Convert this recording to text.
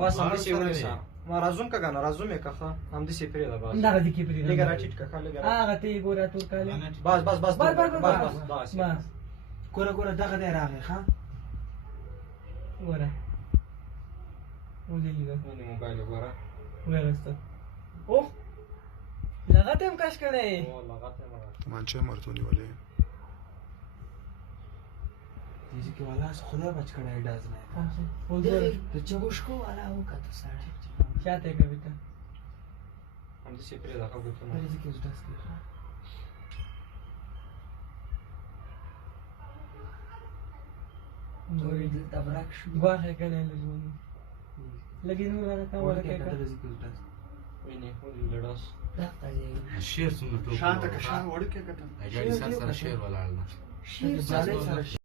بس هم دې ونیسه ما رازوم کا کنه رازوم یې کخه هم دې سپری ده بس دا دې کې پری لګا راټیټ کا لګا هغه ته ګوره تور کاله بس بس بس بس ګوره دغه دی راغی ښا ګوره ولې دا ونی موبایل ګوره ورسته اوه لغت هم کش کړي او لغت هم مانچه مرتونی ولې دې کې والا خدا بچ کړه ډاز نه او ګوره ته چوشکو والا وکړه سره شاته کوي ته هم دې سپری ده خو ته دې کې ډاز کې ګوره دې تبرک شو غواخه کړه لګونی لګي نو راته ورکه ویني ولې لډاس شیر څومره ټوپ شاته کا شان وړ کې کته اجازه سره شیر ولاړ نه شیر ځاله سره